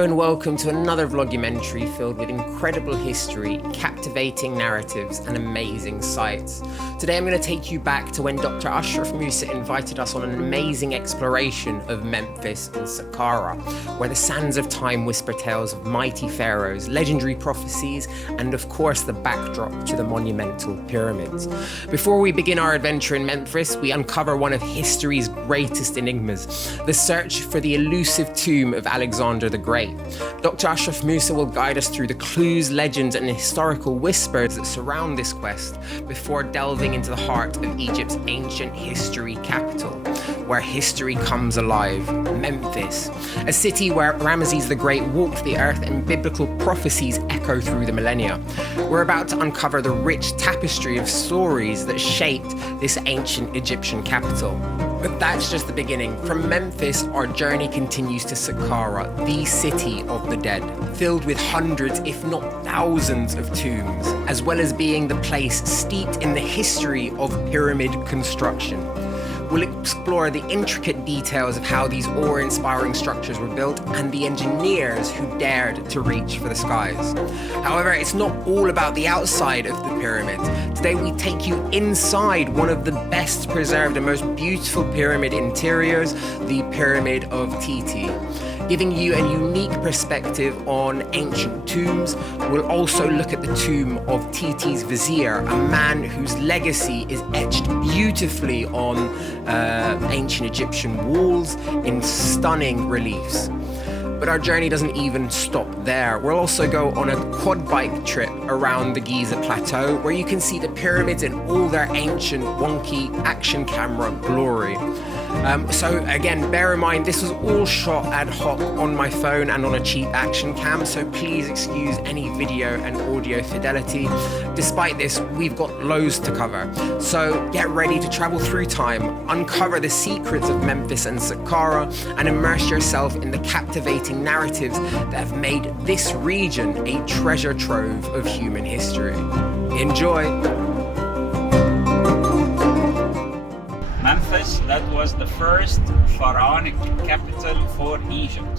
Hello and welcome to another vlogumentary filled with incredible history, captivating narratives and amazing sights. Today I'm going to take you back to when Dr. Ashraf Moussa invited us on an amazing exploration of Memphis and Saqqara, where the sands of time whisper tales of mighty pharaohs, legendary prophecies, and of course the backdrop to the monumental pyramids. Before we begin our adventure in Memphis, we uncover one of history's greatest enigmas, the search for the elusive tomb of Alexander the Great. Dr. Ashraf Moussa will guide us through the clues, legends, and historical whispers that surround this quest before delving into the heart of Egypt's ancient history capital, where history comes alive, Memphis, a city where Ramses the Great walked the earth and biblical prophecies echo through the millennia. We're about to uncover the rich tapestry of stories that shaped this ancient Egyptian capital. But that's just the beginning. From Memphis, our journey continues to Saqqara, the city of the dead, filled with hundreds, if not thousands, of tombs, as well as being the place steeped in the history of pyramid construction. We'll explore the intricate details of how these awe-inspiring structures were built and the engineers who dared to reach for the skies. However, it's not all about the outside of the pyramid. Today we take you inside one of the best preserved and most beautiful pyramid interiors, the Pyramid of Titi. Giving you a unique perspective on ancient tombs, we'll also look at the tomb of Titi's vizier, a man whose legacy is etched beautifully on ancient Egyptian walls in stunning reliefs. But our journey doesn't even stop there. We'll also go on a quad bike trip around the Giza Plateau, where you can see the pyramids in all their ancient, wonky action camera glory. So again, bear in mind, this was all shot ad hoc on my phone and on a cheap action cam, so please excuse any video and audio fidelity. Despite this, we've got loads to cover. So get ready to travel through time, uncover the secrets of Memphis and Saqqara, and immerse yourself in the captivating narratives that have made this region a treasure trove of human history. Enjoy! Memphis, that was the first pharaonic capital for Egypt.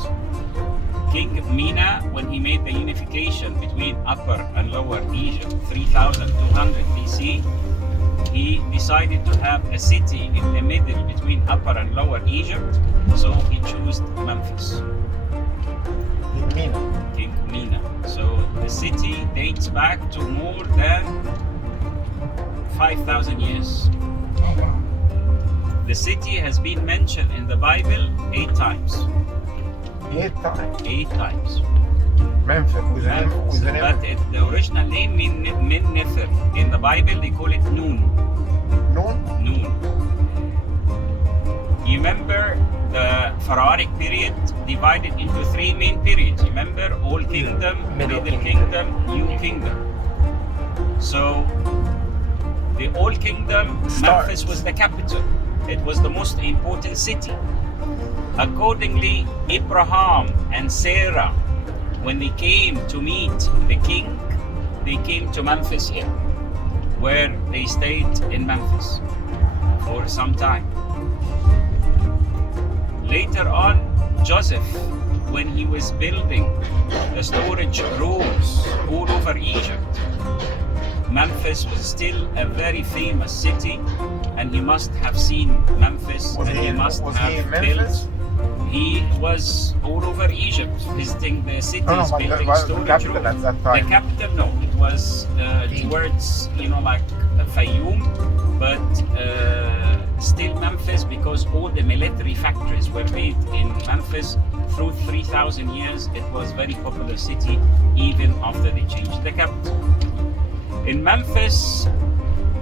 King Mena, when he made the unification between Upper and Lower Egypt, 3200 BC, he decided to have a city in the middle between Upper and Lower Egypt, so he chose Memphis. King Mena. So the city dates back to more than 5,000 years. The city has been mentioned in the Bible 8 times. 8 times? 8 times. Memphis, with the name. But the original name Min Nefer. In the Bible they call it Noon. Noon? Noon. You remember the pharaonic period divided into 3 main periods. Remember? Old Kingdom, Middle Kingdom, New Kingdom. So the Old Kingdom, Memphis was the capital. It was the most important city. Accordingly, Abraham and Sarah, when they came to meet the king, they came to Memphis here, where they stayed in Memphis for some time. Later on, Joseph, when he was building the storage rooms all over Egypt, Memphis was still a very famous city, and he must have seen Memphis, and he must have built. He was all over Egypt, visiting the cities, building storage rooms. The capital, no, it was towards, like Fayoum, but still Memphis, because all the military factories were made in Memphis. Through 3,000 years, it was a very popular city, even after they changed the capital. In Memphis,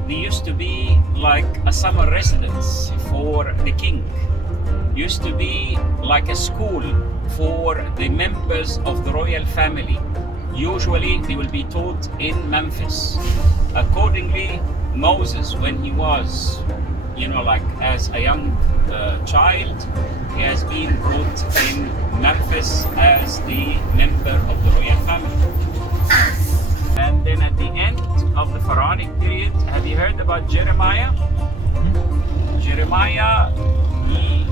there used to be like a summer residence for the king. Used to be like a school for the members of the royal family. Usually they will be taught in Memphis. Accordingly, Moses, when he was, like as a young child, he has been brought in Memphis as the member of the royal family. And then at the end of the pharaonic period, have you heard about Jeremiah? Jeremiah, he,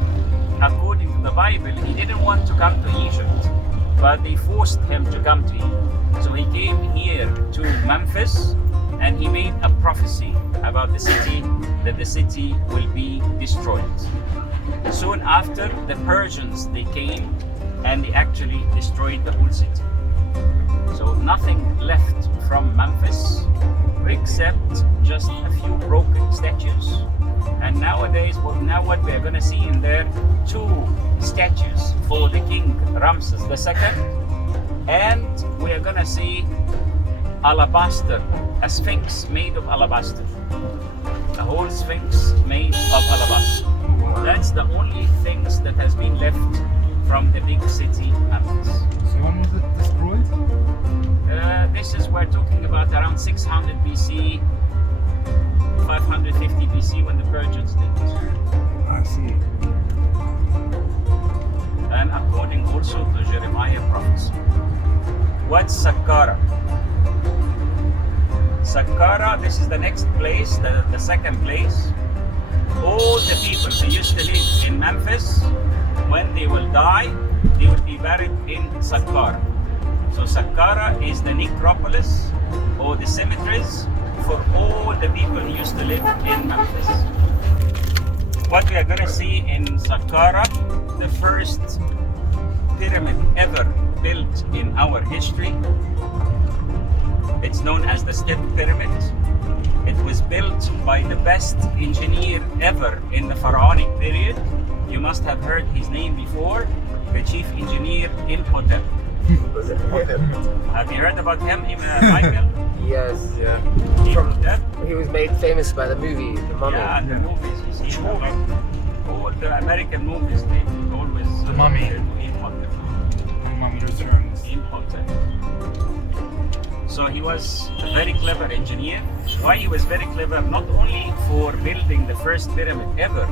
according to the Bible, he didn't want to come to Egypt. but they forced him to come to Egypt. So he came here to Memphis and he made a prophecy about the city, that the city will be destroyed. Soon after, the Persians, they came and they actually destroyed the whole city. So nothing left from Memphis except just a few broken statues. And nowadays, what we are going to see in there, 2 statues for the king Ramses the II, and we are going to see alabaster, a sphinx made of alabaster, a whole sphinx made of alabaster. That's the only things that has been left from the big city Memphis. So when was it destroyed? This is, we're talking about around 600 BC, 550 BC when the Persians did it. I see. And according also to Jeremiah prophecy. What's Saqqara? Saqqara, this is the next place, the second place. All the people who used to live in Memphis, when they will die, they will be buried in Saqqara. So Saqqara is the necropolis or the cemeteries for all the people who used to live in Memphis. What we are going to see in Saqqara, the first pyramid ever built in our history. It's known as the Step Pyramid. It was built by the best engineer ever in the pharaonic period. You must have heard his name before, the chief engineer Imhotep. Have you heard about him, Michael? Yes. Yeah. Imhotep? He was made famous by the movie The Mummy. Yeah, the movies. You see, all the American movies, they always The Mummy. Imhotep. My mummy returns. Imhotep. So he was a very clever engineer. Why he was very clever? Not only for building the first pyramid ever,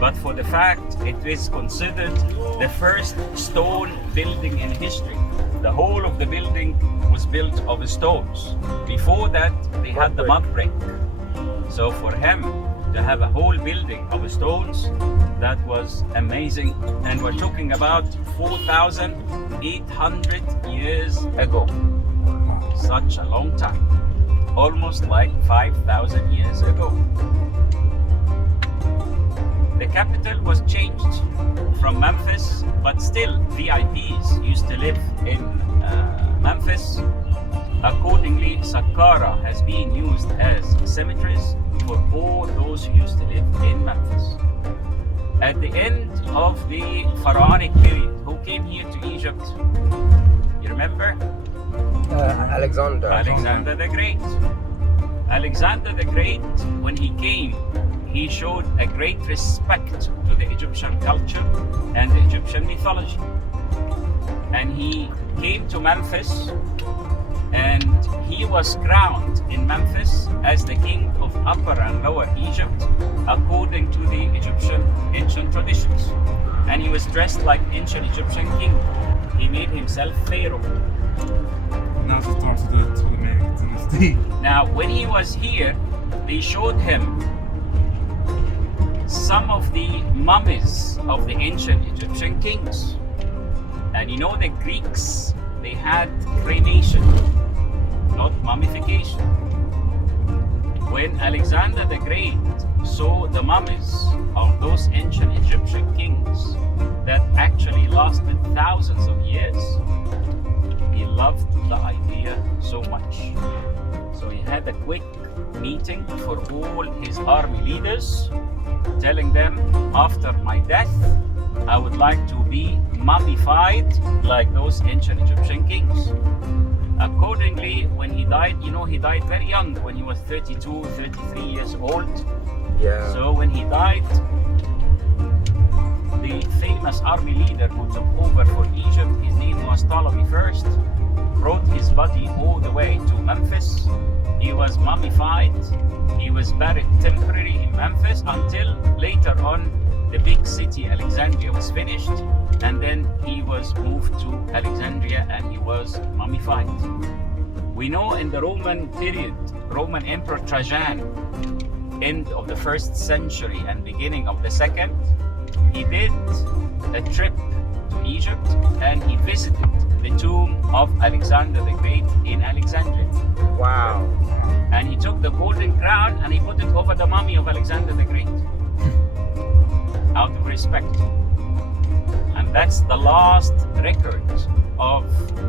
but for the fact it is considered the first stone building in history. The whole of the building was built of stones. Before that, they had the mud brick. So for him to have a whole building of stones, that was amazing. And we're talking about 4,800 years ago. Such a long time. Almost like 5,000 years ago. The capital was changed from Memphis, but still VIPs used to live in Memphis. Accordingly, Saqqara has been used as cemeteries for all those who used to live in Memphis. At the end of the pharaonic period, who came here to Egypt? You remember? Alexander. Alexander the Great. Alexander the Great, when he came, he showed a great respect to the Egyptian culture and the Egyptian mythology. And he came to Memphis and he was crowned in Memphis as the king of Upper and Lower Egypt according to the Egyptian ancient traditions. And he was dressed like ancient Egyptian king. He made himself pharaoh. Now the start of the Ptolemaic dynasty. Now, when he was here, they showed him some of the mummies of the ancient Egyptian kings. And you know the Greeks, they had cremation, not mummification. When Alexander the Great saw the mummies of those ancient Egyptian kings that actually lasted thousands of years, he loved the idea so much. So he had a quick meeting for all his army leaders, telling them, after my death, I would like to be mummified like those ancient Egyptian kings. Accordingly, when he died, you know, he died very young, when he was 32, 33 years old. Yeah. So when he died, the famous army leader who took over for Egypt, his name was Ptolemy I, brought his body all the way to Memphis. He was mummified. He was buried temporarily in Memphis until later on the big city Alexandria was finished, and then he was moved to Alexandria and he was mummified. We know in the Roman period, Roman Emperor Trajan, end of the 1st century and beginning of the 2nd, he did a trip to Egypt and he visited the tomb of Alexander the Great in Alexandria. Wow. And he took the golden crown and he put it over the mummy of Alexander the Great out of respect. And that's the last record of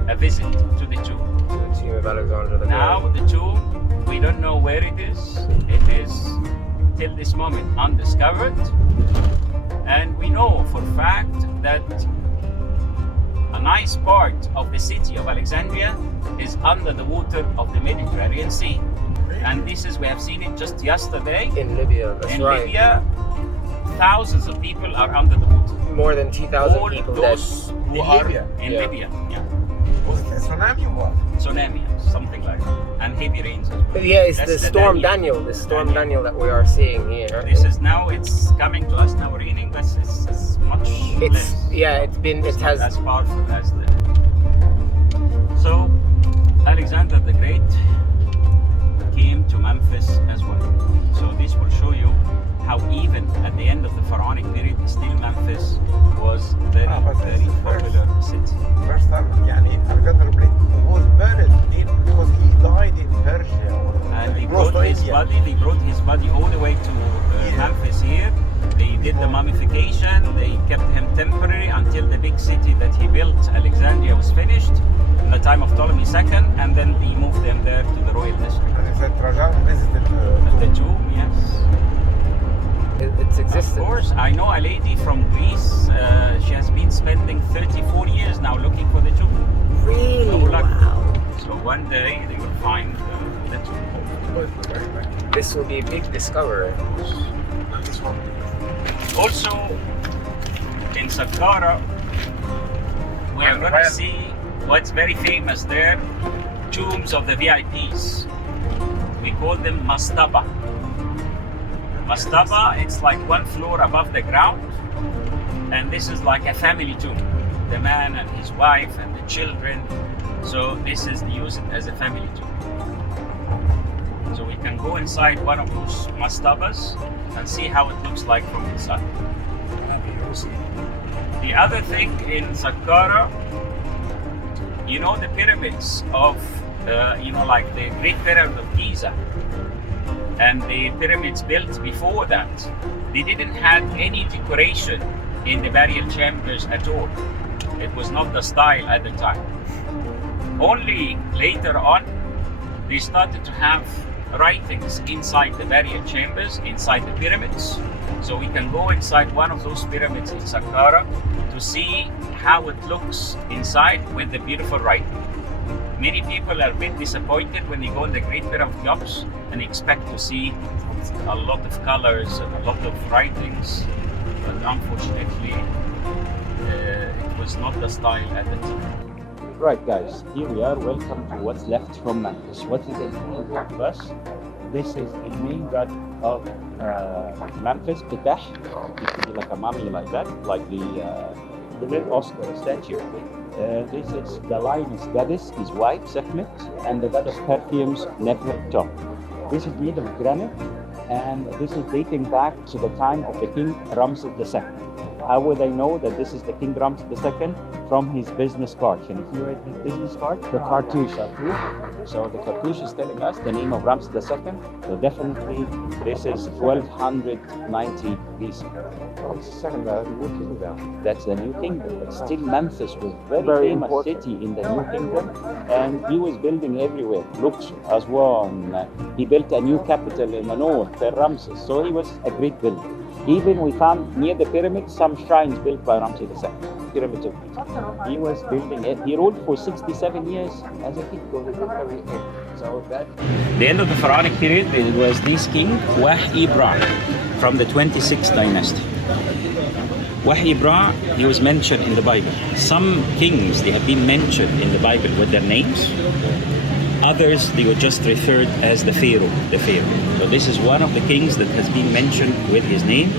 a visit to the tomb. The tomb of Alexander the Great. Now the tomb, we don't know where it is. It is till this moment undiscovered. And we know for a fact that a nice part of the city of Alexandria is under the water of the Mediterranean Sea. And this is, we have seen it just yesterday. In Libya, that's In right. Libya, thousands of people are under the water. More than 2,000 All people those dead. who In are Libya? in Yeah. Libya, yeah. Was it a tsunami or what? Tsunami, something like that. And heavy rains as well. But yeah, it's That's the the storm Daniel. Daniel, the storm Daniel that we are seeing here. This is now, it's coming to us now raining, but it's much It's less. yeah, it It's not has as powerful as the. So, Alexander the Great came to Memphis as well. So this will show you how even at the end of the pharaonic period, still Memphis was very, but this very is first. popular city. First time, Alexander the Great was buried because he died in Persia. And they close brought to his India. body. They brought his body all the way to Memphis here. They did the mummification. They kept him temporary until the big city that he built, Alexandria, was finished in the time of Ptolemy II, and then they moved them there to the royal district. And he said Trajan visited The tomb, yes. its Of existence. course, I know a lady from Greece. She has been spending 34 years now looking for the tomb. Really? No luck. Wow. So one day they will find the tomb. This will be a big discovery. Also, in Saqqara, we are going to see what's very famous there, tombs of the VIPs. We call them mastaba. Mastaba, it's like one floor above the ground, and this is like a family tomb. The man and his wife and the children. So this is used as a family tomb. So we can go inside one of those mastabas and see how it looks like from inside. The other thing in Saqqara, you know the pyramids of, like the Great Pyramid of Giza and the pyramids built before that, they didn't have any decoration in the burial chambers at all. It was not the style at the time. Only later on, they started to have writings inside the burial chambers, inside the pyramids. So we can go inside one of those pyramids in Saqqara to see how it looks inside with the beautiful writing. Many people are a bit disappointed when they go in the Great Pyramid of Cheops and expect to see a lot of colors and a lot of writings, but unfortunately it was not the style at the time. Right, guys, here we are. Welcome to what's left from Memphis. What is it to us? This is the main god of Memphis, Ptah. It could be like a mummy like that, like the Oscar statue. This is the lioness goddess, his wife, Sekhmet, and the god of perfumes, Nefertop. This is made of granite, and this is dating back to the time of the king Ramses II. How would I know that this is the King Ramses II? From his business card. Can you see right his business card? The cartouche. So the cartouche is telling us the name of Ramses II. So definitely this is 1290 BC. That's the New Kingdom. But still Memphis was very famous city in the New Kingdom, and he was building everywhere. Luxor, Aswan. He built a new capital in the north, Ramses. So he was a great builder. Even we found near the pyramid some shrines built by Ramses II. Pyramid of Titi. He was building it. He ruled for 67 years as a king. So that. The end of the pharaonic period, it was this king, Wahi-Ibra, from the 26th dynasty. Wahi-Ibra, he was mentioned in the Bible. Some kings, they have been mentioned in the Bible with their names. Others, they were just referred as the Pharaoh. So this is one of the kings that has been mentioned with his name.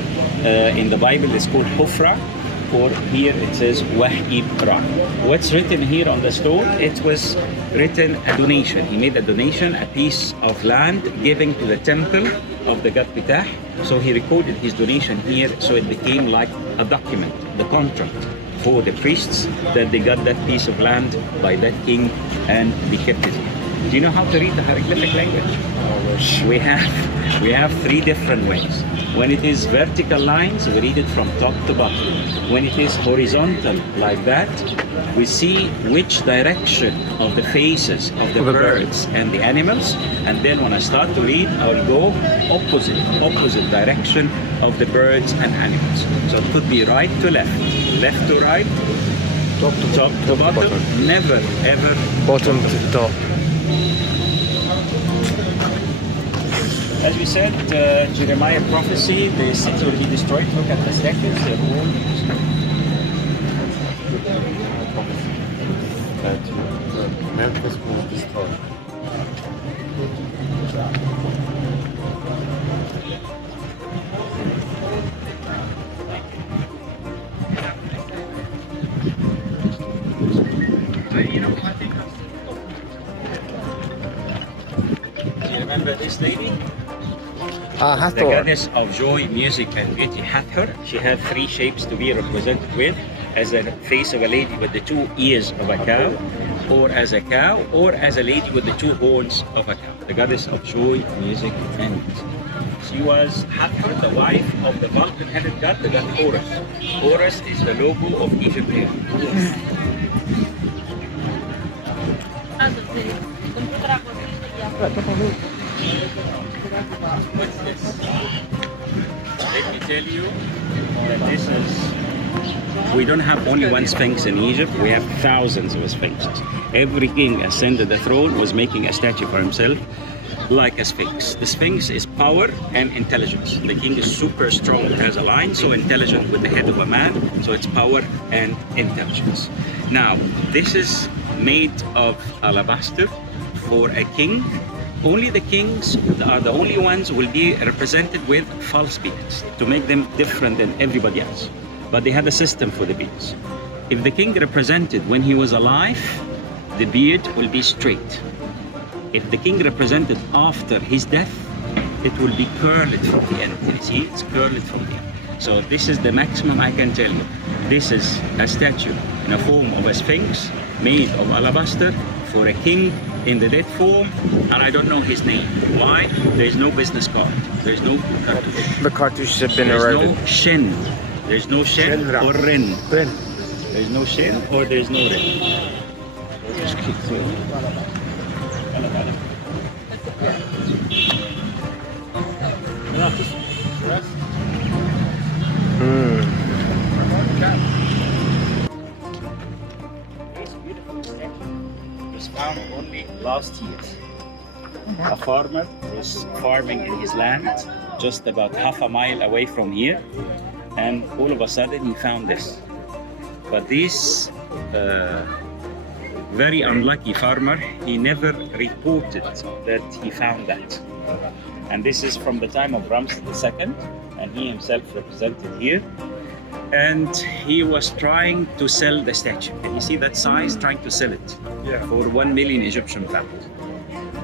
In the Bible, it's called Hufra, or here it says Wahi-Ibra. What's written here on the stone? It was written a donation. He made a donation, a piece of land given to the temple of the god Ptah. So he recorded his donation here, so it became like a document, the contract for the priests that they got that piece of land by that king and they kept it. Do you know how to read the hieroglyphic language? We have three different ways. When it is vertical lines, we read it from top to bottom. When it is horizontal like that, we see which direction of the faces of the birds and the animals, and then when I start to read, I will go opposite direction of the birds and animals. So it could be right to left, left to right, top to bottom, never ever Bottom to top. As we said, Jeremiah prophecy, the city will be destroyed. Look at the statues, they're all that Memphis was destroyed. Do you remember this lady? The Hathor. goddess of joy, music, and beauty, Hathor. She had three shapes to be represented with, as a face of a lady with the two ears of a cow, or as a cow, or as a lady with the two horns of a cow. The goddess of joy, music, and beauty. She was Hathor, the wife of the vulcan-headed god, the god Horus. Horus is the logo of Egypt here. What's this? Let me tell you that this is... We don't have only one sphinx in Egypt, we have thousands of sphinxes. Every king ascended the throne was making a statue for himself, like a sphinx. The sphinx is power and intelligence. The king is super strong as a lion, so intelligent with the head of a man, so it's power and intelligence. Now, this is made of alabaster for a king. Only the kings are the only ones who will be represented with false beards to make them different than everybody else. But they had a system for the beards. If the king represented when he was alive, the beard will be straight. If the king represented after his death, it will be curled from the end. You see, it's curled from the end. So this is the maximum I can tell you. This is a statue in a form of a sphinx made of alabaster for a king in the dead form, and I don't know his name. Why? There is no business card. There is no cartouche. The cartouches have been There's eroded. no shen. There's no shen or ren. There's no shen or there's no ren. Just keep through. This beautiful statue was found only last year. A farmer was farming in his land just about half a mile away from here, and all of a sudden he found this. But this very unlucky farmer, he never reported that he found that. And this is from the time of Ramses II, and he himself represented here. And he was trying to sell the statue. Can you see that size? Trying to sell it for 1 million Egyptian pounds.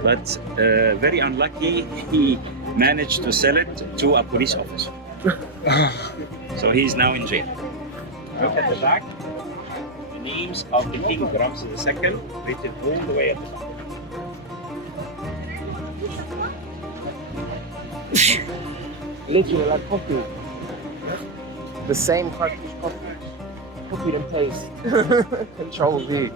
But very unlucky, he managed to sell it to a police officer. So he's now in jail. Look at the back. The names of the king Ramses II written all the way at the back. Literally like copy. The same cartouche copy. Copied and paste. Control V.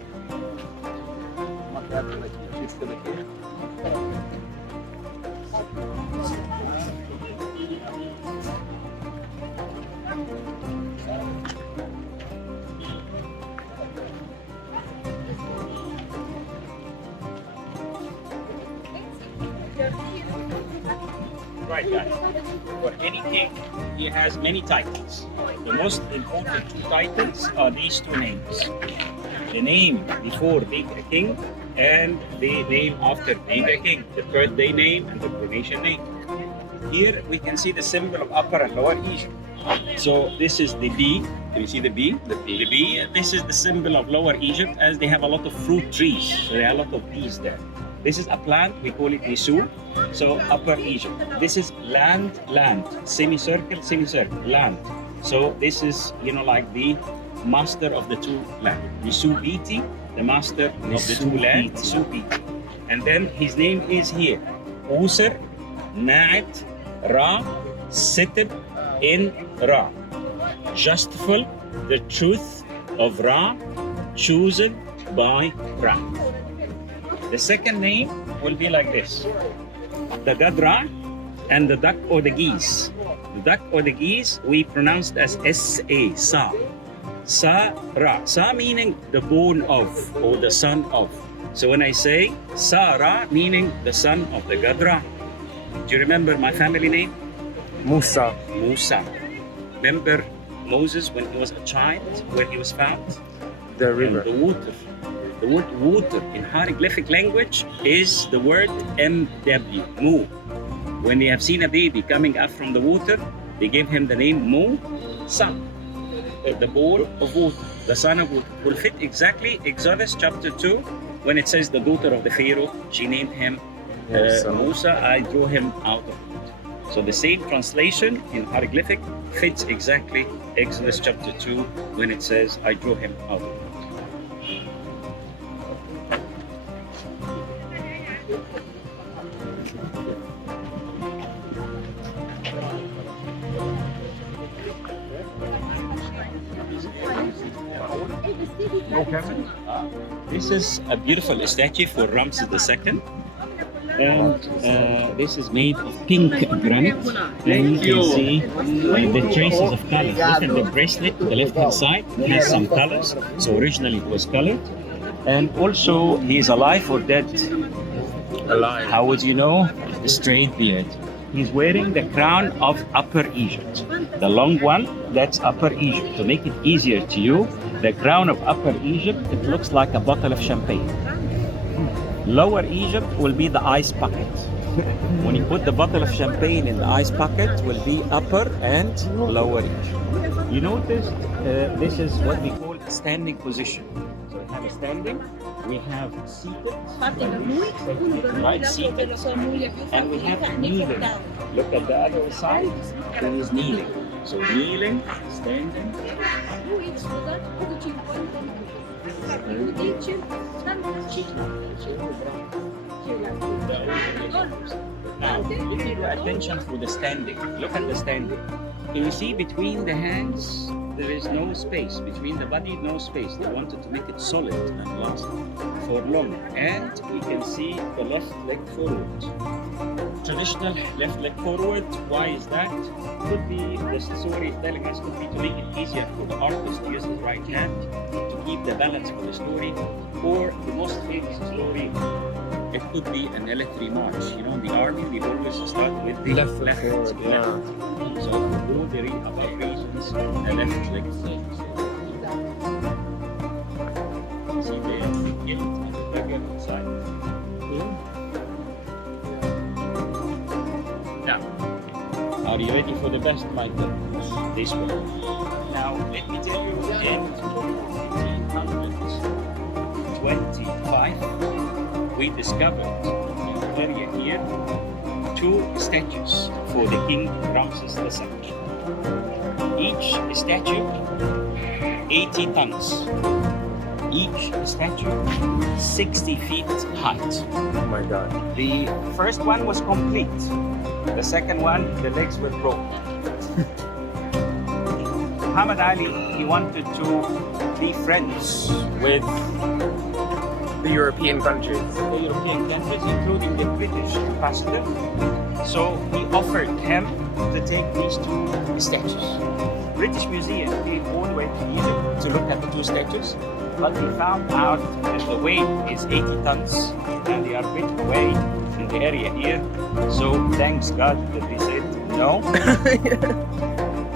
Right, guys. For any king, he has many titles. The most important two titles are these two names. The name before being a king and the name after being a king. The birthday name and the coronation name. Here we can see the symbol of Upper and Lower Egypt. So this is the bee. Can you see the bee? The bee. This is the symbol of Lower Egypt, as they have a lot of fruit trees. So there are a lot of bees there. This is a plant, we call it Nisu. So Upper Egypt. This is land, semicircle, land. So this is, like the master of the two lands. Nisubiti, the master of the two lands. Nisubiti. And then his name is here. Usr, Na'at, Ra, Sitib, in Ra. Justiful, the truth of Ra, chosen by Ra. The second name will be like this. The god Ra and the duck or the geese. The duck or the geese we pronounced as S-A, Sa. Sa Ra. Sa meaning the born of or the son of. So when I say Sa Ra, meaning the son of the god Ra. Do you remember my family name? Moussa. Moussa. Remember Moses when he was a child, where he was found? The And river. the water. The word water in hieroglyphic language is the word MW, Mu. When they have seen a baby coming up from the water, they give him the name Mu, son. The bowl of water, the son of water. Will fit exactly Exodus chapter 2 when it says the daughter of the Pharaoh, she named him Musa, I drew him out of it. So the same translation in hieroglyphic fits exactly Exodus chapter 2 when it says, I drew him out of it. This is a beautiful statue for Ramses II. And this is made of pink granite. And you can see the traces of colors. Look at the bracelet, the left hand side has some colors. So originally it was colored. And also he is alive or dead? Alive. How would you know? The straight beard. He's wearing the crown of Upper Egypt. The long one, that's Upper Egypt. To make it easier to you, the crown of Upper Egypt, it looks like a bottle of champagne. Lower Egypt will be the ice bucket. When you put the bottle of champagne in the ice bucket, will be Upper and Lower Egypt. You notice this is what we call standing position. So we have a standing, we have seated, right, seated, and we have kneeling. Look at the other side, there is kneeling. So kneeling, standing. Now, give me your attention for the standing. Look at the standing. Can you see between the hands, there is no space. Between the body, no space. They wanted to make it solid and last for long. And we can see the left leg forward. Traditional left leg forward. Why is that? Could be, the story is telling us, could be to make it easier for the artist to use his right hand to keep the balance for the story. Or the most famous story, it could be an military march. You know, in the army, we always start with the Left left. forward, yeah. So for all the above reasons, the left leg forward. See the gilt and the dagger inside. Now, are you ready for the best, Michael? This one. Now, let me tell you, in 1825, we discovered in the area here 2 statues for the King Ramses II. Each statue 80 tons. Each statue 60 feet height. Oh my God. The first one was complete. The second one, the legs were broken. Muhammad Ali, he wanted to be friends with The European countries. the European countries, including the British ambassador. So he offered him to take these 2 statues. British Museum came all the way to Egypt to look at the 2 statues, but he found out that the weight is 80 tons and they are a bit away in the area here. So thanks God that they said no.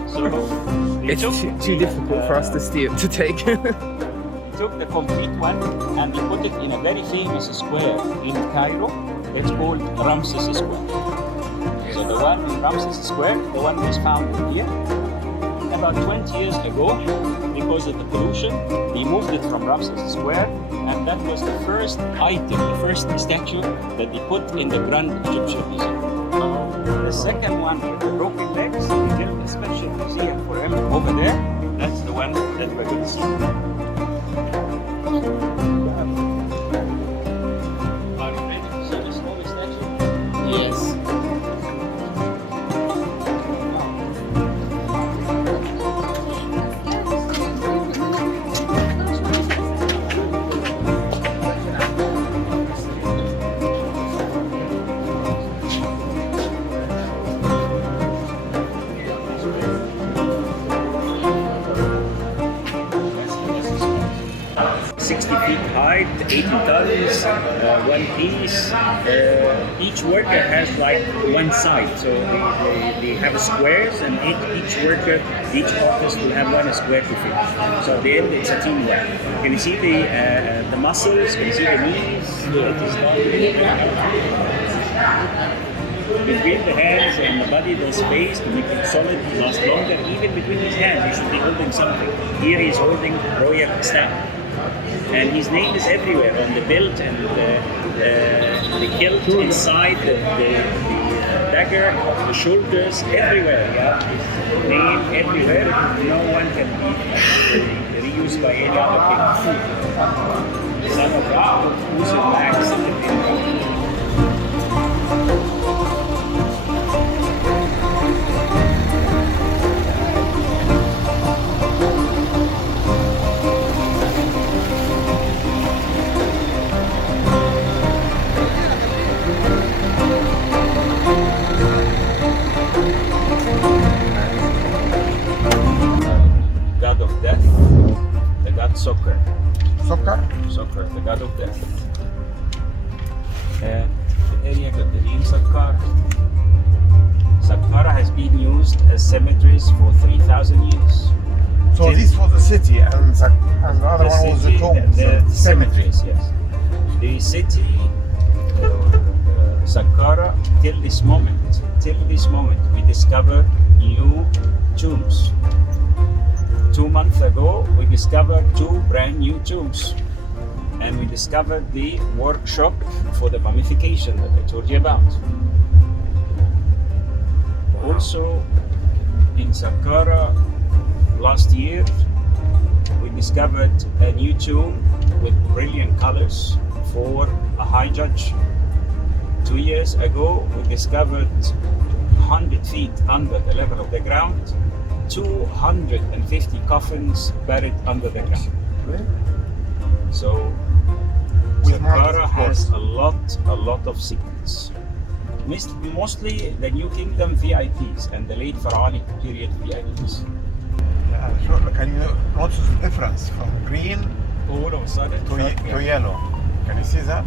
So they It's took too difficult for us to take. took the complete one and they put it in a very famous square in Cairo. It's called Ramses Square. So the one in Ramses Square, the one was found here. About 20 years ago, because of the pollution, they moved it from Ramses Square, and that was the first item, the first statue that they put in the Grand Egyptian Museum. The second one with the broken legs, they built a special museum for him over there. That's the one that we're going to see. Are you ready to see the smallest statue? Yes. 60 feet high, 80 tons, one piece. Each worker has like one side, so they have squares, and each worker, each artist will have one square to fit. So at the end, it's a teamwork. Can you see the muscles? Can you see the knees? Between the hands and the body, there's space to make it solid, last longer. Even between his hands, he should be holding something. Here he's holding royal stamp. And his name is everywhere, on the belt and the kilt inside, the dagger, the shoulders, everywhere. Yeah, his name everywhere. No one can be reused by any other king. Son of who's in wax in the god of death, the god Saqqara. Saqqara, the god of death. And the area got the name Saqqara. Saqqara has been used as cemeteries for 3,000 years. So this was the city, and the other one was the tomb, the cemeteries, yes. The city, Saqqara, till this moment, we discovered new tombs. 2 months ago, we discovered 2 brand new tombs. And we discovered the workshop for the mummification that I told you about. Also, in Saqqara, last year, we discovered a new tomb with brilliant colors for a high judge. 2 years ago, we discovered 100 feet under the level of the ground, 250 coffins buried under the ground. So, Saqqara has a lot of secrets. Mostly the New Kingdom VIPs and the late Pharaonic period VIPs. Yeah, sure. Can you notice the difference from green All of a sudden, to yellow? Can you see that?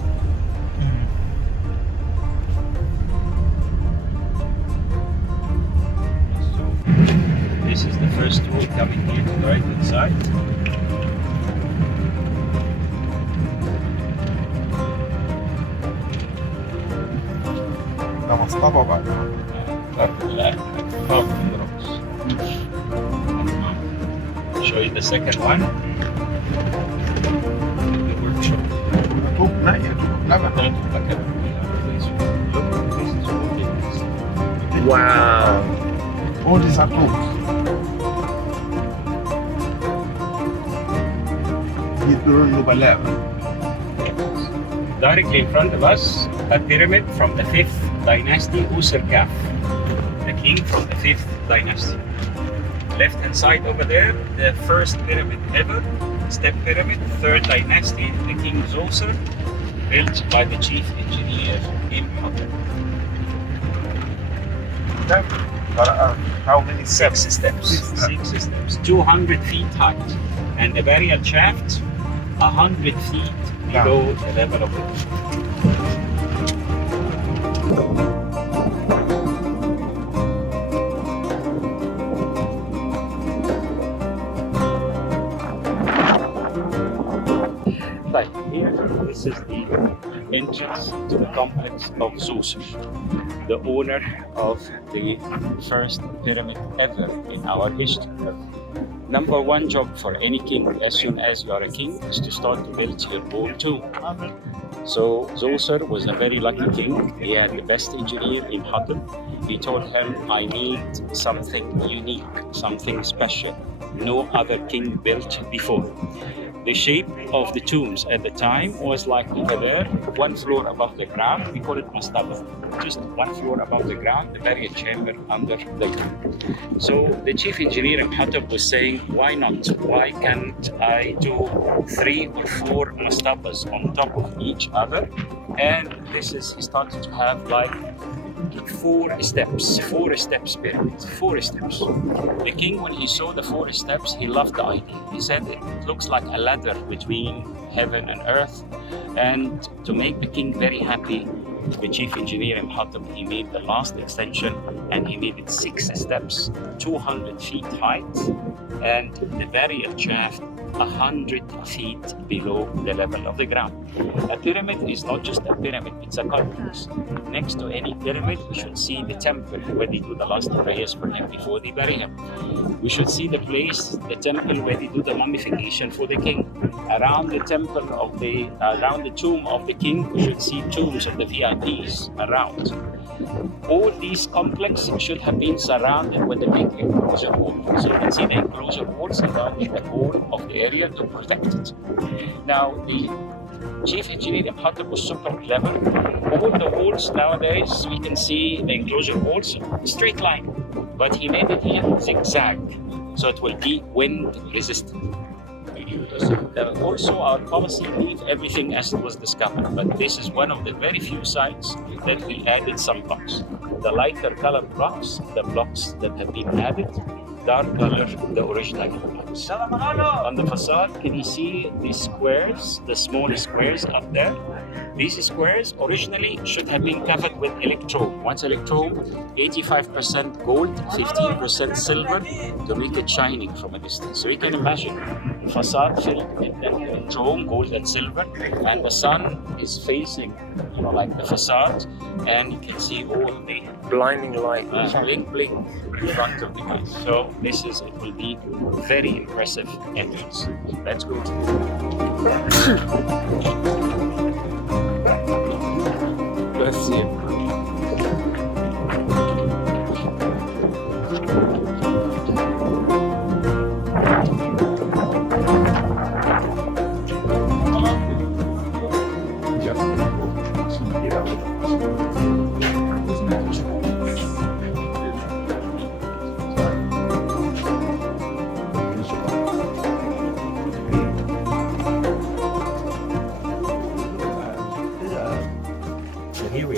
This is the first tool coming here to the right hand side. ده مصطبة بقى. Show you the second one. The workshop. طوب نقي، طوب لبن. Wow. All these are tubes. يدلون نبلاء. Directly in front of us, a pyramid from the 5th dynasty, Unearthing, the king from the 5th dynasty. Left hand side over there, the first pyramid ever, step pyramid, 3rd dynasty, the king Zoser, built by the chief engineer Imhotep. How many steps? 6 steps. 6 steps. 200 feet height. And the burial shaft, 100 feet below the level of the earth. Right here, this is the entrance to the complex of Zoser, the owner of the first pyramid ever in our history. Number one job for any king as soon as you are a king is to start to build your own tomb. So Zoser was a very lucky king. He had the best engineer in Hattab. He told him, I need something unique, something special. No other king built before. The shape of the tombs at the time was like over there, 1 floor above the ground. We call it mastaba. Just 1 floor above the ground, the burial chamber under the tomb. So the chief engineer in Hattab was saying, why not? Why can't I do 3 or 4 mastabas on top of each other? And he started to have like 4 steps pyramid, 4 steps. The king, when he saw the 4 steps, he loved the idea. He said it looks like a ladder between heaven and earth. And to make the king very happy, the chief engineer in Hattab, he made the last extension and he made it 6 steps, 200 feet height, and the burial shaft 100 feet below the level of the ground. A pyramid is not just a pyramid, it's a complex. Next to any pyramid, we should see the temple where they do the last prayers for him before they bury him. We should see the temple where they do the mummification for the king. Around the around the tomb of the king, we should see tombs of the VIPs around. All these complexes should have been surrounded with a big enclosure wall. So you can see the enclosure wall surrounding the whole of the area to protect it. Now, the chief engineer in Hattab was super clever. All the walls nowadays, we can see the enclosure walls, straight line. But he made it here zigzag, so it will be wind resistant. Also, our policy leave everything as it was discovered, but this is one of the very few sites that we added some blocks. The lighter colored blocks, the blocks that have been added, dark color, the original blocks. On the facade, can you see these squares, the small squares up there? These squares originally should have been covered with electrode. What's electrode? 85% gold, 15% silver to make it shining from a distance. So you can imagine the facade filled with electrode, gold and silver, and the sun is facing, like the facade, and you can see all the Blinding light. blink in front of the house. So it will be very impressive entrance. Let's go to Let's see it.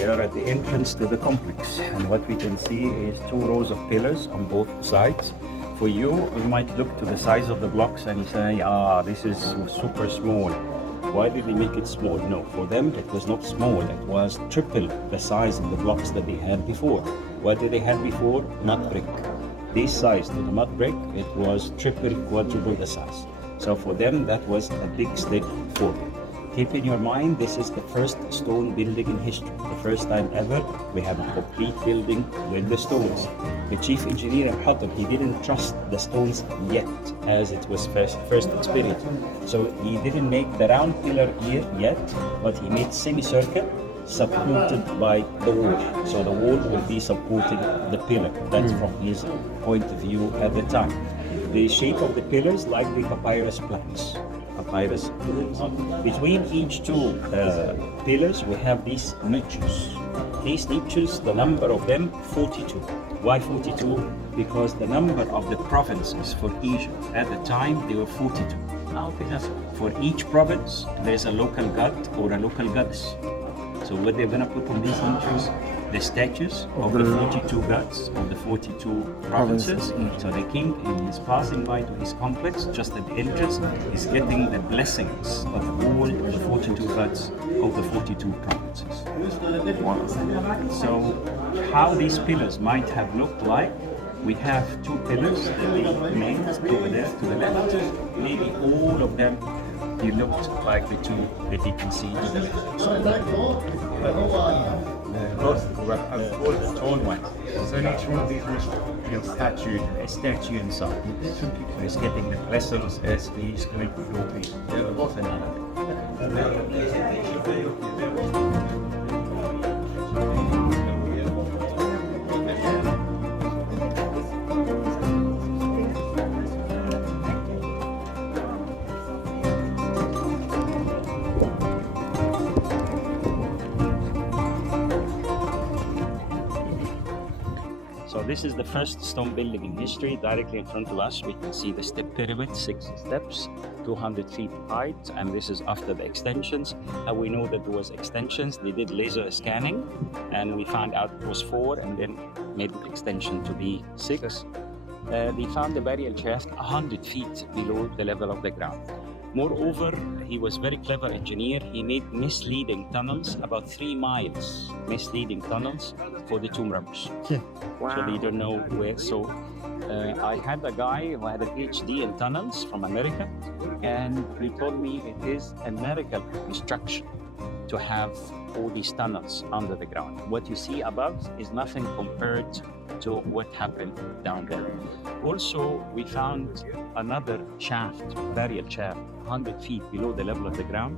At the entrance to the complex, and what we can see is 2 rows of pillars on both sides. For you might look to the size of the blocks and you say, this is super small. Why did they make it small? No, for them it was not small, it was triple the size of the blocks that they had before. What did they have before? Mud brick. This size to the mud brick, it was triple, quadruple the size. So for them that was a big step forward. Keep in your mind, this is the first stone building in history. The first time ever we have a complete building with the stones. The chief engineer of Hattab, he didn't trust the stones yet, as it was first experience. So he didn't make the round pillar here yet, but he made semicircle supported by the wall. So the wall will be supporting the pillar. That's from his point of view at the time. The shape of the pillars like the papyrus planks. Between each 2 pillars we have these niches. These niches, the number of them 42. Why 42? Because the number of the provinces for Egypt at the time, they were 42. For each province there's a local god or a local goddess. So what they're going to put on these niches, the statues of the 42 gods of the 42 provinces. So the king is passing by to his complex, just at the entrance, is getting the blessings of all the 42 gods of the 42 provinces. So how these pillars might have looked like, we have 2 pillars that they made over there to the left. Maybe all of them, they looked like the 2 that you can see to the left. Tall one. So each one of these was A statue inside. So he's getting the blessings as he's going to go in. So this is the first stone building in history. Directly in front of us, we can see the step pyramid, 6 steps, 200 feet height, and this is after the extensions. And we know that there was extensions. They did laser scanning, and we found out it was 4, and then made the extension to be 6. They found the burial shaft 100 feet below the level of the ground. Moreover, he was a very clever engineer. He made misleading tunnels, about 3 miles, misleading tunnels for the tomb robbers. Wow. So they don't know where. So I had a guy who had a PhD in tunnels from America, and he told me it is a miracle construction to have all these tunnels under the ground. What you see above is nothing compared to what happened down there. Also, we found another shaft, burial shaft, 100 feet below the level of the ground.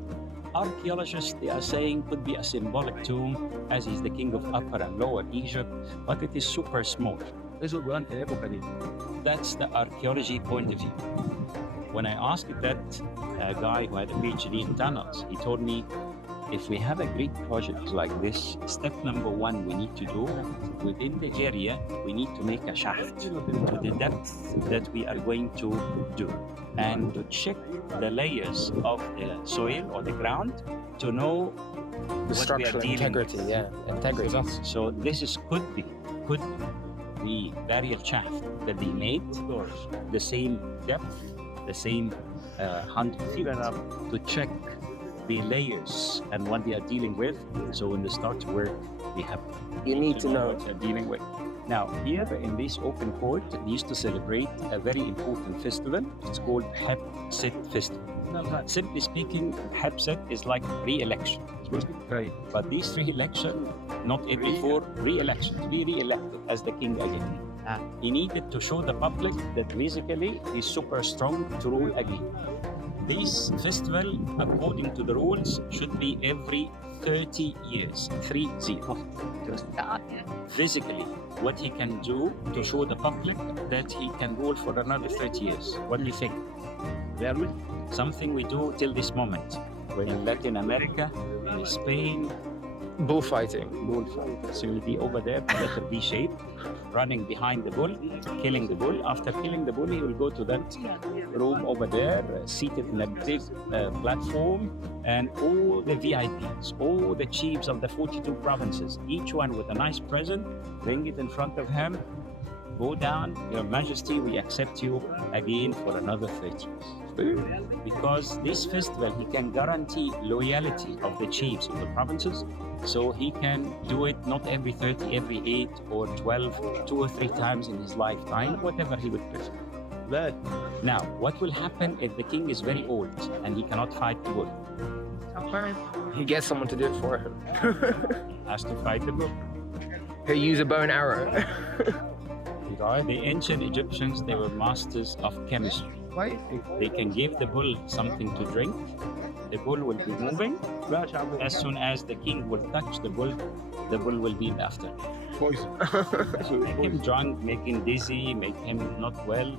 Archaeologists, they are saying, could be a symbolic tomb, as is the king of Upper and Lower Egypt, but it is super small. That's the archaeology point of view. When I asked that guy who had a PhD in tunnels, he told me, if we have a great project like this, step number 1 we need to do, within the area, we need to make a shaft to the depth that we are going to do, and to check the layers of the soil or the ground to know The structural integrity, integrity. So this is could be the burial shaft that they made, the same depth, the same 100 feet, to check the layers and what they are dealing with. So when they start to work, they have You need to know. what they're dealing with. Now, here in this open court, they used to celebrate a very important festival. It's called Hep-Sit Festival. Simply speaking, Hep-Sit is like re-election. But these re-election, not every 4 re-election, to be re-elected as the king again. He needed to show the public that basically he's super strong to rule again. This festival, according to the rules, should be every 30 years, 30. Physically, what he can do to show the public that he can rule for another 30 years. What do you think? Something we do till this moment. In Latin America, in Spain, Bullfighting. so you'll be over there, letter V shape, running behind the bull, killing the bull. After killing the bull, he will go to that room over there, seated in a big platform, and all the VIPs, all the chiefs of the 42 provinces, each one with a nice present, bring it in front of him, go down, Your Majesty, we accept you again for another 30 years. Because this festival, he can guarantee loyalty of the chiefs of the provinces, so he can do it not every 30, every 8 or 12, 2 or 3 times in his lifetime, whatever he would prefer. But now, what will happen if the king is very old and he cannot fight the bull? He gets someone to do it for him. Has to fight the bull. He'll use a bow and arrow. The ancient Egyptians, they were masters of chemistry. They can give the bull something to drink. The bull will be moving. As soon as the king will touch the bull will be after. Make him drunk, make him dizzy, make him not well.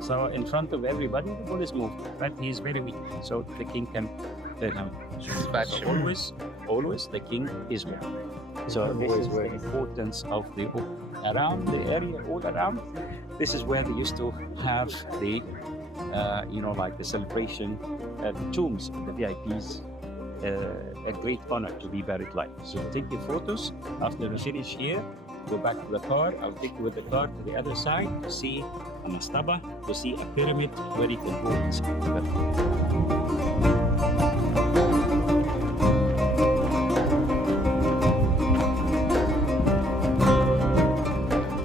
So in front of everybody, the bull is moving, but he is very weak. So the king can tell him. So always the king is well. So this is the importance of the book. Around the area, all around, this is where they used to have the, like the celebration, the tombs of the VIPs. A great honor to be buried live. So take your photos. After we finish here, go back to the car. I'll take you with the car to the other side to see a mastaba, to see a pyramid where you can go and see.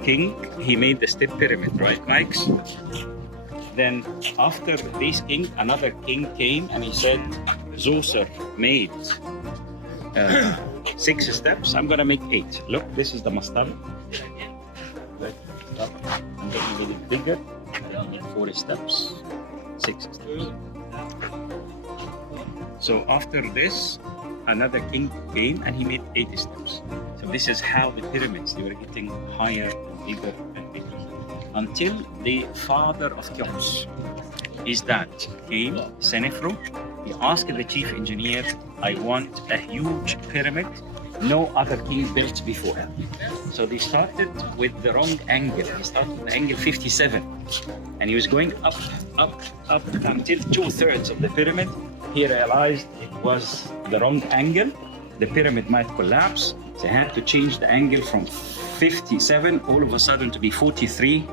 King, he made the step pyramid, right, Mikes? Then after this king, another king came and he said, Zoser made 6 steps, I'm gonna make 8. Look, this is the mastaba. I'm gonna make it bigger, 4 steps, 6 steps. So after this, another king came and he made 80 steps. So this is how the pyramids, they were getting higher and bigger and bigger. Until the father of Cheops, his dad, came, Senefru. He asked the chief engineer, I want a huge pyramid no other king built before him. So they started with the wrong angle. He started with the angle 57. And he was going up, up, up until 2/3 of the pyramid. He realized it was the wrong angle. The pyramid might collapse. So he had to change the angle from 57 all of a sudden to be 43.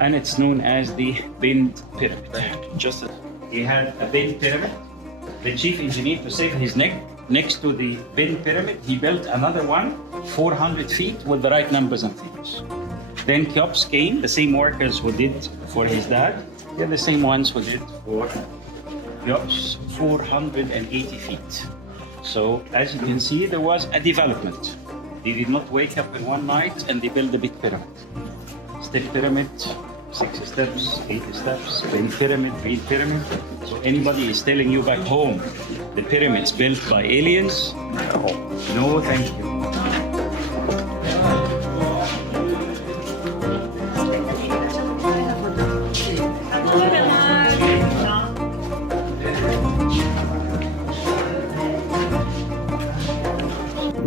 And it's known as the bend pyramid. Just he had a bend pyramid. The chief engineer, to save his neck, next to the bend pyramid, he built another one, 400 feet with the right numbers and figures. Then Cheops came, the same workers who did for his dad, they're the same ones who did for Cheops, 480 feet. So as you can see, there was a development. They did not wake up in one night and they built a big pyramid. Step pyramid, 60 steps, 80 steps, bend pyramid, reed pyramid. So anybody is telling you back home, the pyramids built by aliens? No, thank you.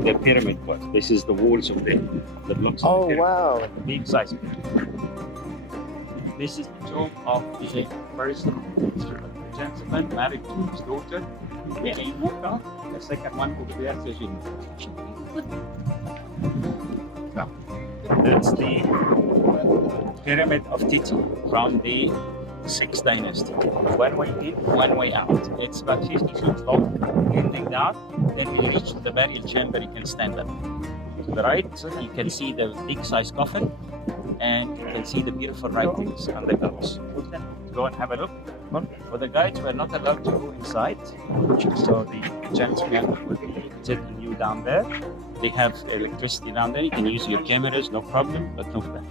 The pyramid part. This is the walls of the blocks of the pyramid. Wow. Big size pyramid. This is the tomb of the first gentleman married to his daughter. The second one who bears the That's the Pyramid of Titi from the 6th dynasty. One way in, one way out. It's about 50 feet long, ending down. Then we reach the burial chamber, you can stand up. To the right, you can see the big size coffin, and you can see the beautiful writings on the glass. Go and have a look. For the guides, we're not allowed to go inside. So the gentlemen will be taking you down there. They have electricity down there. You can use your cameras, no problem, but no flash.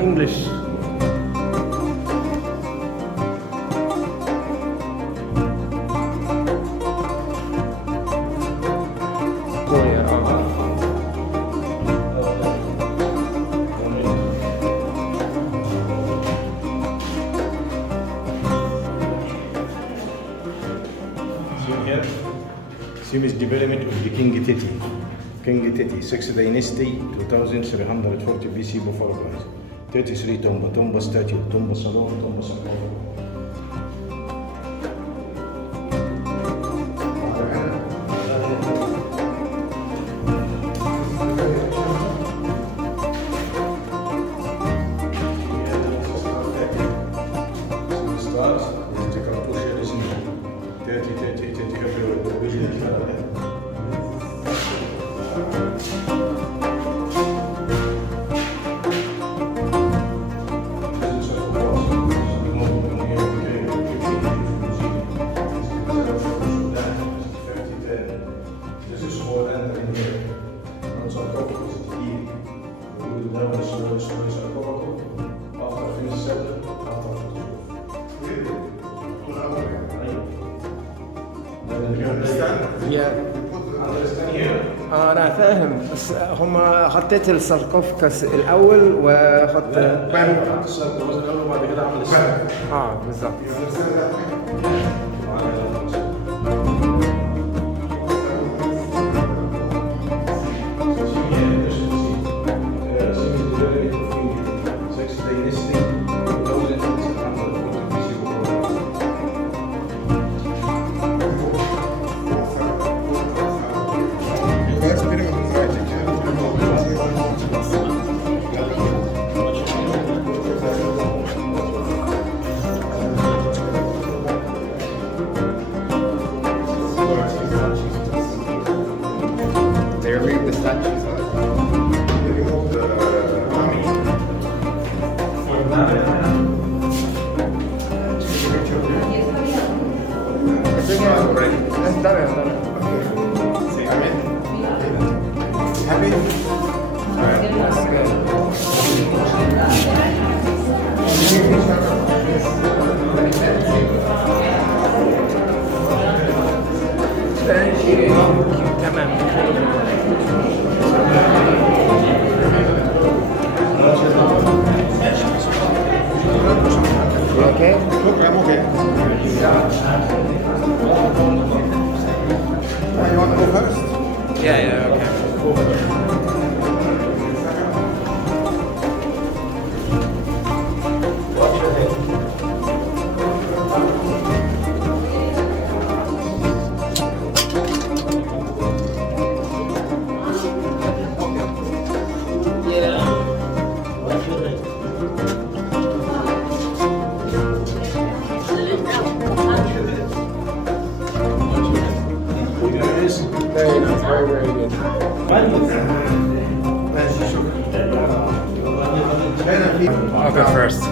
English. Same is development of the King Titi. King Titi, 6th dynasty, 2340 BC before Christ. 33 tomba statue, tomba salon, tomba sarcophagus. أنا فاهم بس هم حطيت الساركوفاجس الأول وحط الساركوفاجس الأول وبعد كده عمل الساركوفاجس. بالظبط. I'll go first.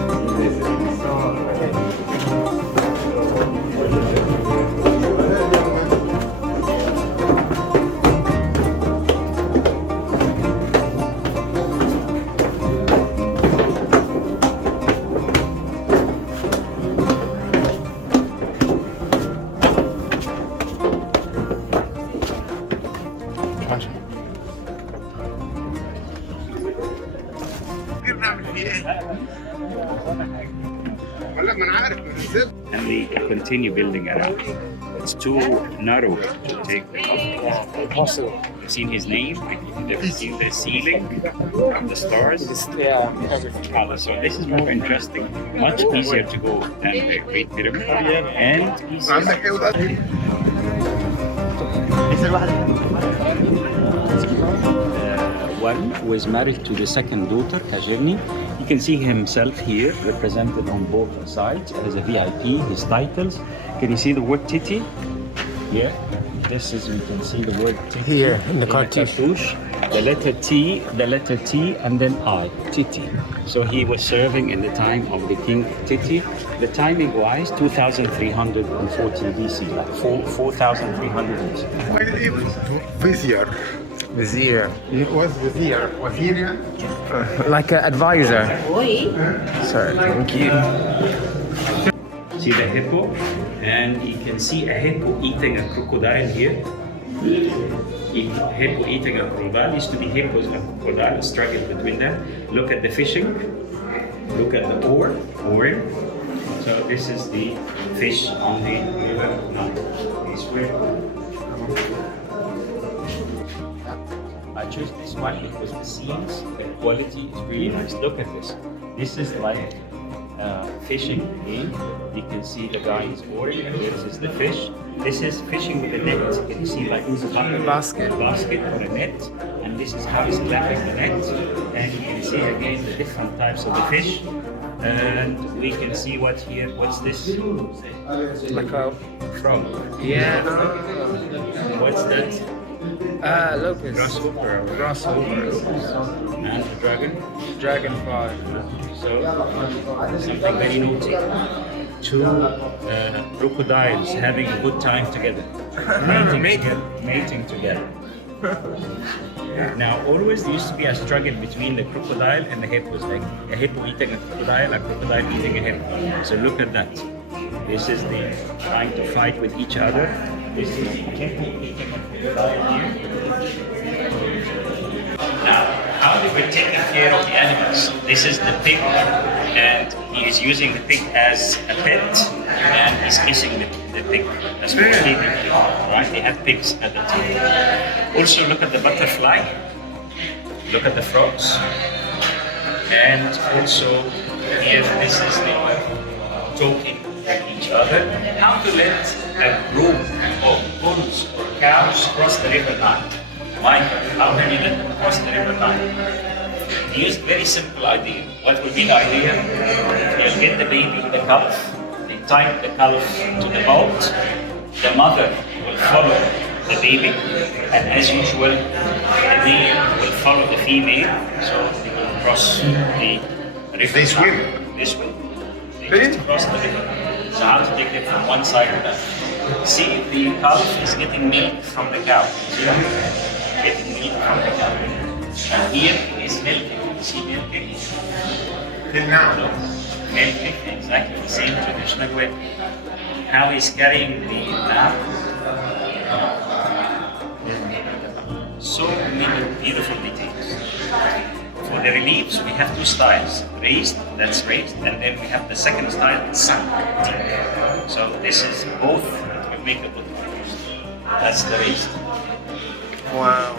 And we continue building around. It's too narrow to take Impossible. You've seen his name, you've seen the ceiling, the stars. Yeah, everything. So this is more interesting, much easier to go than the Great Pyramid, and easier. One was married to the second daughter, Kajirni. You can see himself here represented on both sides as a VIP, his titles. Can you see the word Titi? Yeah. This is, you can see the word Titi. Here in the cartouche. The letter T, and then I, Titi. So he was serving in the time of the king Titi. The timing wise, 2340 BC, like 4,300 BC. Vizier. Vizier. It was vizier. Vizier. Like an advisor. Sorry, thank you. See the hippo? And you can see a hippo eating a crocodile here. Hippo eating a crocodile. Used to be hippos and crocodile, struggle between them. Look at the fishing. Look at the oaring. So this is the fish on the river Nile. I chose this one because the scenes, the quality is really nice. Look at this. This is like fishing game. You can see the guy is oaring. This is the fish. This is fishing with a net. Can you see like this Basket. basket or a net? And this is how he's clapping the net. And you can see again the different types of the fish. And we can see what here. What's this? Like a Frog. yeah. What's that? Locust. Grasshopper. And a dragon. Dragonfly. So, something very naughty. Two crocodiles having a good time together. Mating together. Now, always there used to be a struggle between the crocodile and the hippos, like a hippo eating a crocodile eating a hippo. So look at that. This is the trying to fight with each other. This is the hippo eating a crocodile here. Now, how they were taking care of the animals? This is the pig, and he is using the pig as a pet, and he's kissing the pig. That's what they do, right? They have pigs at the time. Also, look at the butterfly. Look at the frogs. And also, here, this is the talking with each other. How to let a group of bulls or cows cross the river Nile. Michael, how can you let them cross the river Nile? He used a very simple idea. What would be the idea? You'll get the baby, the calf, they tie the calf to the boat, the mother will follow the baby, and as usual, the male will follow the female, so they will cross the river. They swim? They swim. They just cross the river. So how to take it from one side to the other. See, the calf is getting milk from the cow. See that? Getting milk from the cow. And here is milking. You see milking? Till now. Milking, exactly the same traditional way. How he's carrying the lamb. So many beautiful details. For the reliefs, we have two styles. Raised, that's raised, and then we have the second style, sunk. So this is both will make a good pictures. That's the raised. Wow.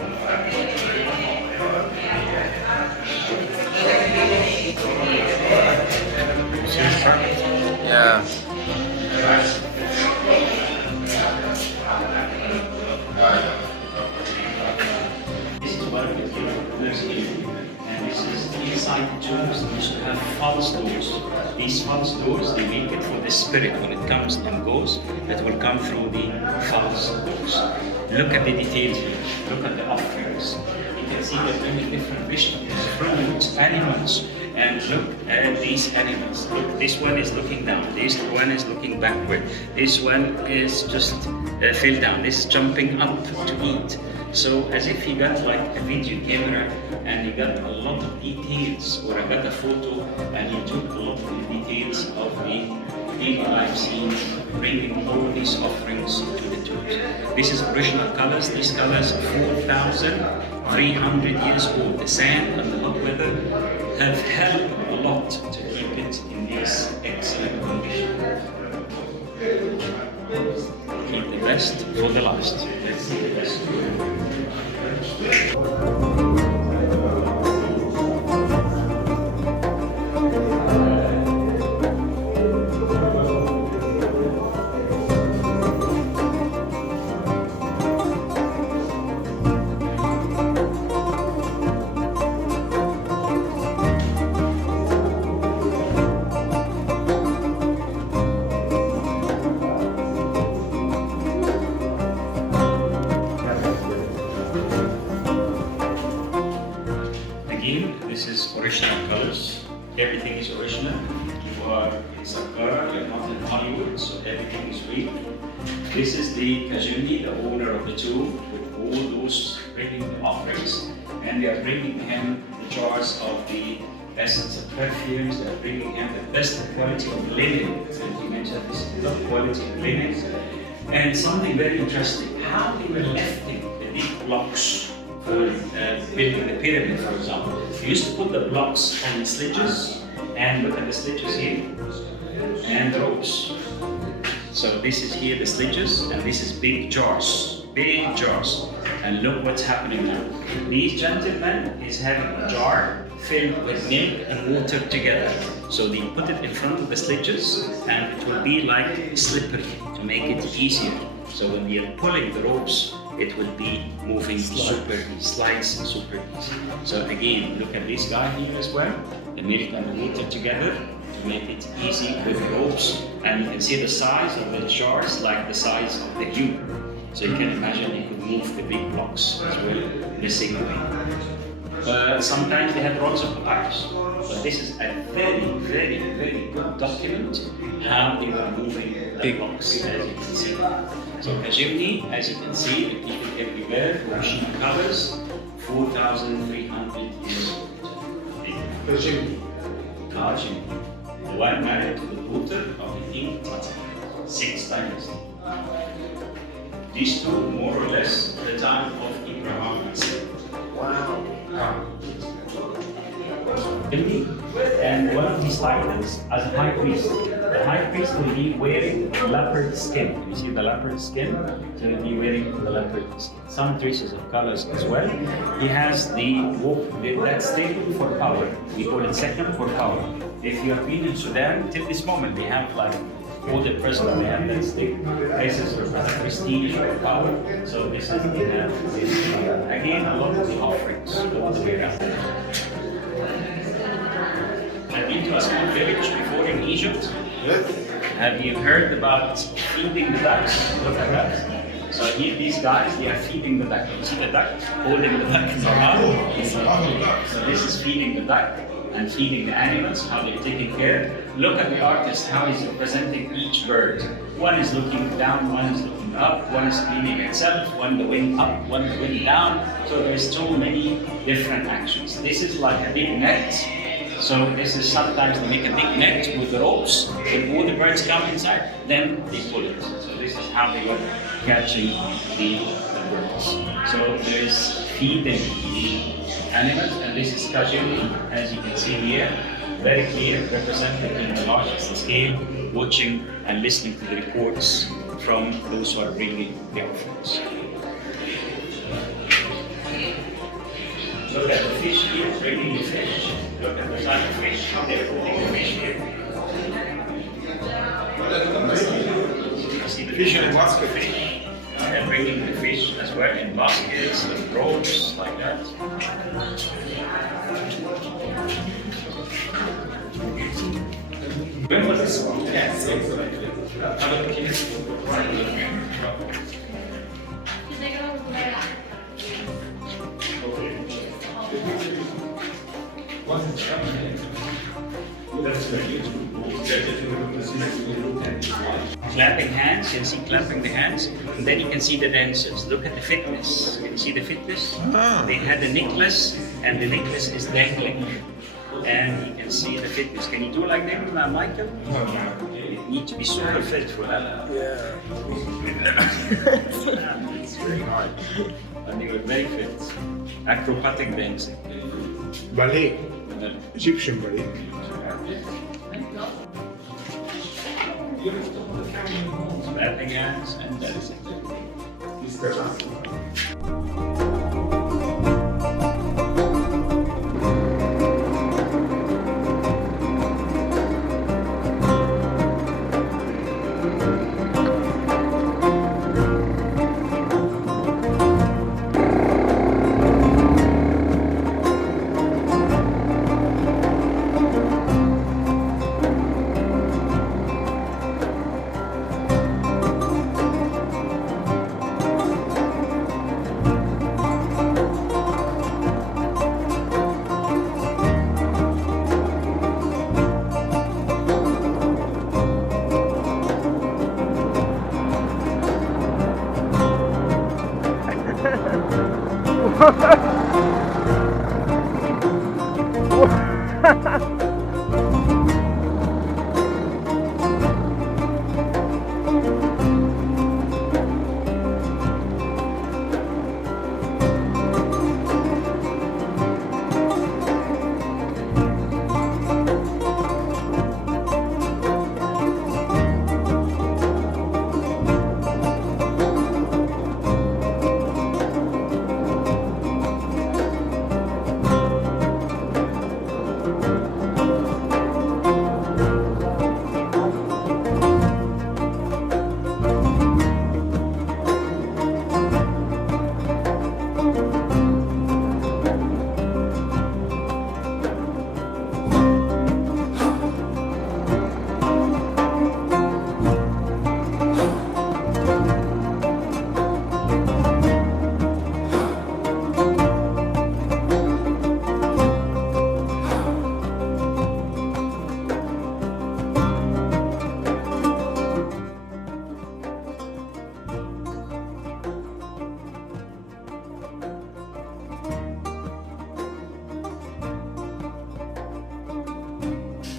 Yeah. This is one of the pillars here. And this is inside the tombs. They used to have false doors. These false doors, they make it for the spirit when it comes and goes, that will come through the false doors. Look at the details here. Look at the offerings. You can see the many different vegetables, fruits, animals, And look at these animals. Look, this one is looking down. This one is looking backward. This one is just fell down. This is jumping up to eat. So as if he got like a video camera and he got a lot of details, or I got a photo and he took a lot of the details of the daily life scene, bringing all these offerings to the tomb. This is original colors. These colors are 4,300 years old. The sand and the hot weather have helped a lot to keep it in this excellent condition. Keep the best for the last. Let's see the best. This is original colors. Everything is original. You are in Saqqara, you're not in Hollywood, so everything is real. This is the Kajuni, the owner of the tomb, with all those bringing the offerings, and they are bringing him the jars of the essence of perfumes. They are bringing him the best quality of linen. And he mentioned this top quality of linen. And something very interesting, how they were lifting the big blocks for building the pyramid, for example. You used to put the blocks on sledges, and look at the sledges here, and ropes. So this is here the sledges, and this is big jars, and look what's happening now. These gentlemen is having a jar filled with milk and water together. So they put it in front of the sledges, and it will be like slippery to make it easier. So when they are pulling the ropes, it will be moving super easy, slides super easy. So again, look at this guy here as well, the milk and the water together to make it easy with ropes. And you can see the size of the jars like the size of the human. So you can imagine you could move the big blocks as well the same way. Sometimes they have rolls of papyrus, but this is a very, very, very good document how they were moving the blocks, as you can see. So Kajimni, as you can see, the people everywhere, original colors, 4,300 years old. Kajimni, the one married to the daughter of the king Titi, 6th dynasty. These two, more or less, the time of Abraham. Wow. And one of his titles as a high priest. The high priest will be wearing leopard skin. You see the leopard skin? So he'll be wearing the leopard skin. Some traces of colors as well. He has that staple for power. We call it second for power. If you have been in Sudan, till this moment, they have like all the president, they have that stick. This is for prestige or power. So this is again a lot of the offerings all the way around. I've been to a small village before in Egypt. Have you heard about feeding the ducks? Look at that. So here these guys, they are feeding the duck. You see the duck holding the duck in their mouth? So this is feeding the duck and feeding the animals, how they're taking care. Look at the artist, how he's representing each bird. One is looking down, one is looking up, one is cleaning itself, one the wing up, one the wing down. So there's so many different actions. This is like a big net. So this is sometimes they make a big net with the ropes. When all the birds come inside, then they pull it. So this is how they were catching the birds. So there's feeding the animals, and this is Kajuni, as you can see here, very clear, represented in the largest scale, watching and listening to the reports from those who are bringing the offerings. Look at the fish here, bringing the fish. Look at the size of fish, they're putting the fish here. You see the fish and what's the fish? They're bringing the fish as well in baskets and ropes like that. When was this one? Yes. Clapping hands, you can see clapping the hands, and then you can see the dancers. Look at the fitness. You can see the fitness. They had a necklace, and the necklace is dangling. And you can see the fitness. Can you do like them, Michael? You need to be super fit for that. Yeah. It's very hard. And they were very fit. Acrobatic dancing. Ballet. Egyptian ballet. Clapping hands, and that is it.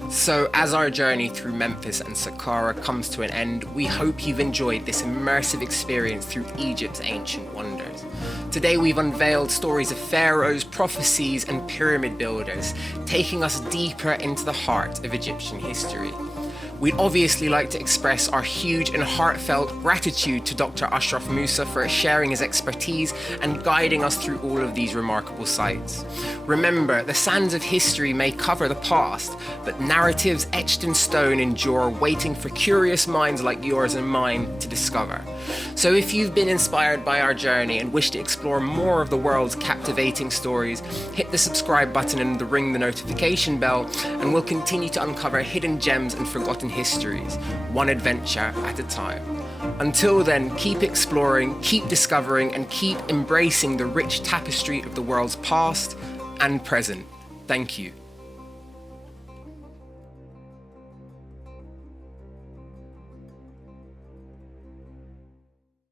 So as our journey through Memphis and Saqqara comes to an end, we hope you've enjoyed this immersive experience through Egypt's ancient wonders. Today we've unveiled stories of pharaohs, prophecies and pyramid builders, taking us deeper into the heart of Egyptian history. We'd obviously like to express our huge and heartfelt gratitude to Dr. Ashraf Moussa for sharing his expertise and guiding us through all of these remarkable sites. Remember, the sands of history may cover the past, but narratives etched in stone endure, waiting for curious minds like yours and mine to discover. So if you've been inspired by our journey and wish to explore more of the world's captivating stories, hit the subscribe button and ring the notification bell, and we'll continue to uncover hidden gems and forgotten histories, one adventure at a time. Until then, keep exploring, keep discovering, and keep embracing the rich tapestry of the world's past and present. Thank you.